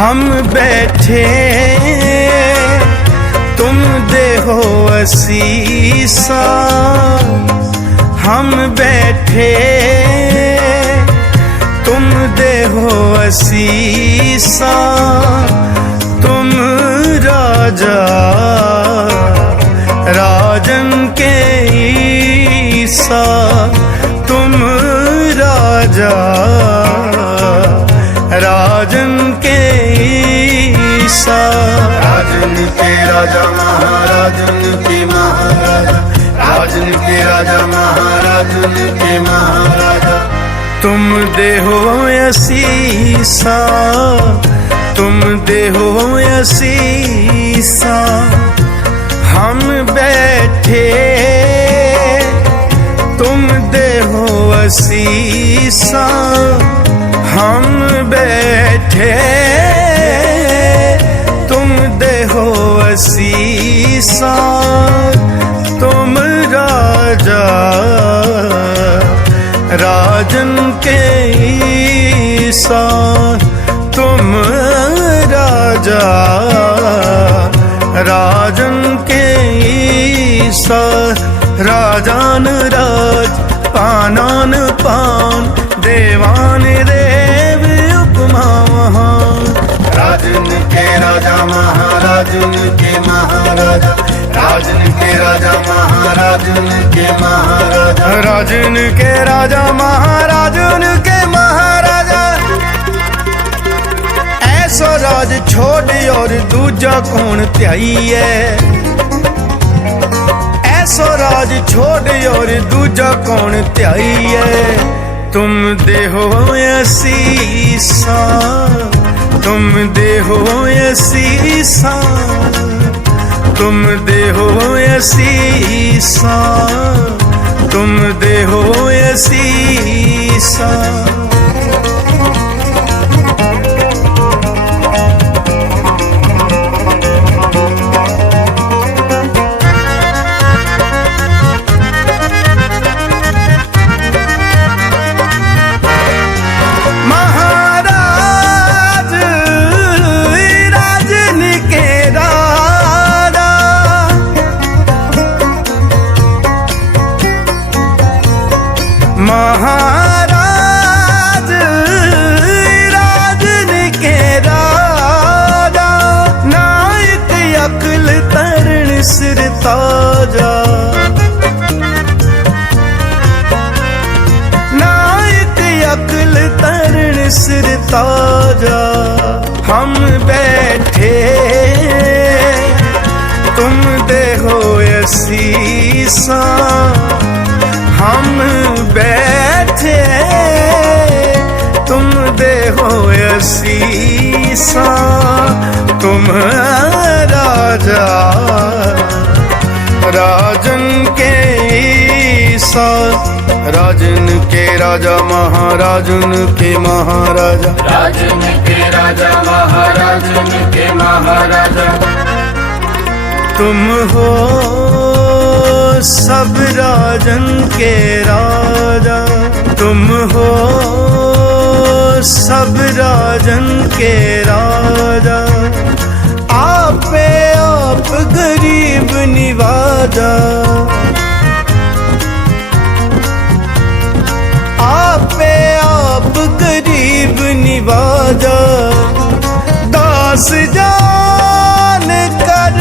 हम बैठे तुम देहो असीसा, हम बैठे तुम देहो असीसा, तुम राजा राजन के ईसा, तुम राजा राजन के ईसा। राजन के राजा महाराजन के महाराजा, राजन के राजा महाराजन के महाराजा। तुम देहो असीसा, तुम देहो असीसा, हम बैठे तुम देहो असीसा, हम बैठे तुम देहो असीसा, तुम राजा राजन के ईसा, तुम राजा राजन के ईसा। राजान राज पानान पान, देवान देव उपमा महान। राजन के राजा महाराजन के महाराजा, राजन के राजा महाराजन के महाराजा। राजन के राजा महाराजन के महाराजा। ऐसा राज छोड़ और दूजा कौन त्याइए, ऐसा राज छोड़ और दूजा कौन त्याइए। तुम देहो असीसा, तुम देहो असीसा, तुम देहो असीसा, तुम देहो असीसा। महाराज राजन के राजा, नायक अकल तरण सिर ताजा, नायक अकल तरण सिर ताजा। हम बैठे तुम देहो असीसा, हम बैठे तुम देहो असीसा, तुम राजा राजन के ईसा। राजन के राजा महाराजन के महाराजा, राजन के राजा महाराजन के महाराजा। तुम हो सब राजन के राजा, तुम हो सब राजन के राजा। आपे आप गरीब निवाजा, आपे आप गरीब निवाजा। दास जान कर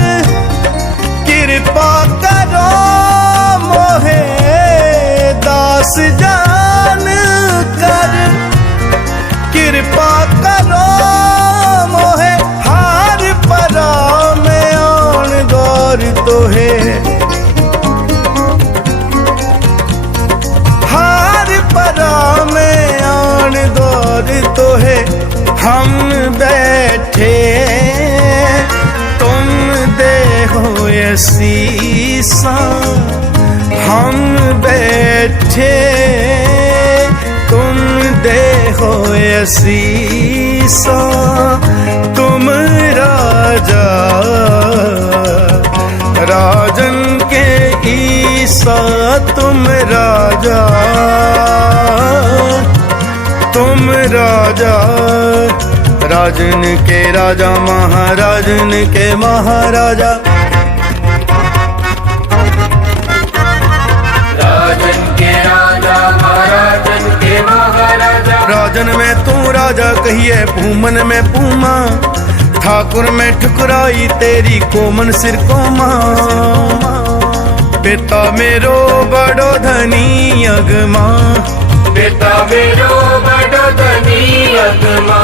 कृपा करो मोहे, दास जान कर कृपा करो मोहे। हार परा में आन द्वार तो है, हार परा में आन द्वार तो है। हम बैठे तुम देहो असीसा, हम बैठे तुम देहो असीसा, तुम राजा राजन के ईसा, तुम राजा तुम राजा राजन के राजा महाराजन के महाराजा। राजन के राजा महाराजन के महाराजा। राजन में तू राजा कहिए भूमन में पूमा, ठाकुर में ठुकराई तेरी कोमन सिर को मां। पिता मेरो बड़ो धनी अगमा, पिता मेरो बड़ो धनी अगमा।